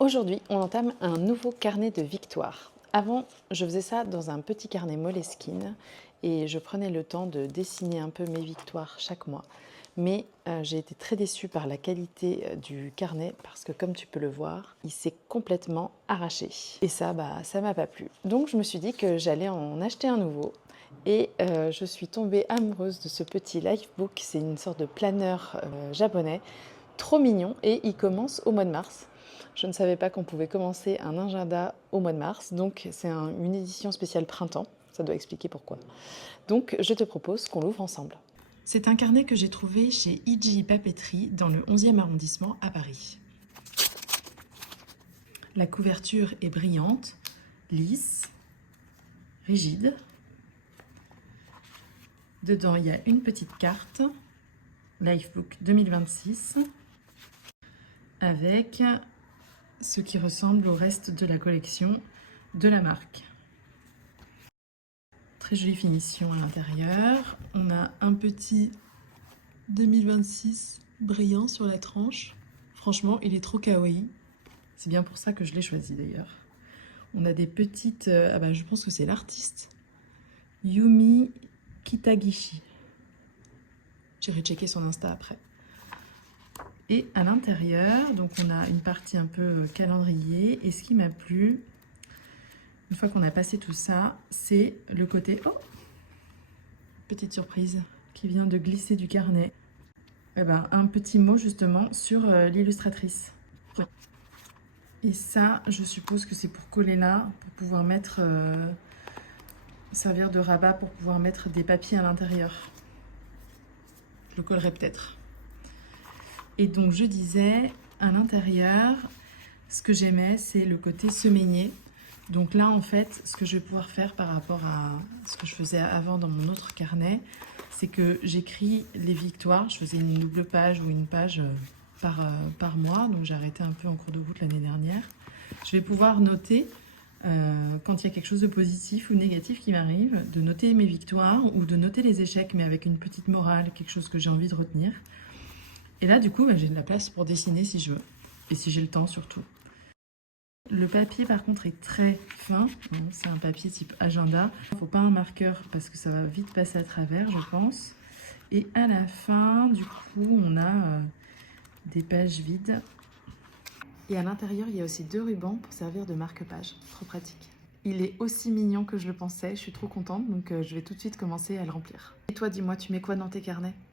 Aujourd'hui, on entame un nouveau carnet de victoires. Avant, je faisais ça dans un petit carnet Moleskine et je prenais le temps de dessiner un peu mes victoires chaque mois. Mais j'ai été très déçue par la qualité du carnet parce que comme tu peux le voir, il s'est complètement arraché. Et ça, ça m'a pas plu. Donc je me suis dit que j'allais en acheter un nouveau. Et je suis tombée amoureuse de ce petit Lifebook. C'est une sorte de planeur japonais, trop mignon, et il commence au mois de mars. Je ne savais pas qu'on pouvait commencer un agenda au mois de mars, donc c'est une édition spéciale printemps, ça doit expliquer pourquoi. Donc je te propose qu'on l'ouvre ensemble. C'est un carnet que j'ai trouvé chez Iji Papeterie dans le 11e arrondissement à Paris. La couverture est brillante, lisse, rigide. Dedans, il y a une petite carte, Lifebook 2026, avec ce qui ressemble au reste de la collection de la marque. Très jolie finition à l'intérieur. On a un petit 2026 brillant sur la tranche. Franchement, il est trop kawaii. C'est bien pour ça que je l'ai choisi d'ailleurs. On a des petites... je pense que c'est l'artiste. Yumi Kitagishi. J'irai checker son Insta après. Et à l'intérieur, donc on a une partie un peu calendrier. Et ce qui m'a plu, une fois qu'on a passé tout ça, c'est le côté... Oh, petite surprise qui vient de glisser du carnet. Un petit mot justement sur l'illustratrice. Et ça, je suppose que c'est pour coller là, pour pouvoir mettre... servir de rabat pour pouvoir mettre des papiers à l'intérieur. Je le collerai peut-être. Et donc je disais, à l'intérieur, ce que j'aimais, c'est le côté semainier. Donc là, en fait, ce que je vais pouvoir faire par rapport à ce que je faisais avant dans mon autre carnet, c'est que j'écris les victoires. Je faisais une double page ou une page par mois. Donc j'ai arrêté un peu en cours de route l'année dernière. Je vais pouvoir noter quand il y a quelque chose de positif ou négatif qui m'arrive, de noter mes victoires ou de noter les échecs, mais avec une petite morale, quelque chose que j'ai envie de retenir. Et là, du coup, j'ai de la place pour dessiner si je veux. Et si j'ai le temps surtout. Le papier par contre est très fin, c'est un papier type agenda. Il ne faut pas un marqueur parce que ça va vite passer à travers je pense. Et à la fin du coup on a des pages vides. Et à l'intérieur il y a aussi 2 rubans pour servir de marque-page, trop pratique. Il est aussi mignon que je le pensais, je suis trop contente donc je vais tout de suite commencer à le remplir. Et toi dis-moi, tu mets quoi dans tes carnets ?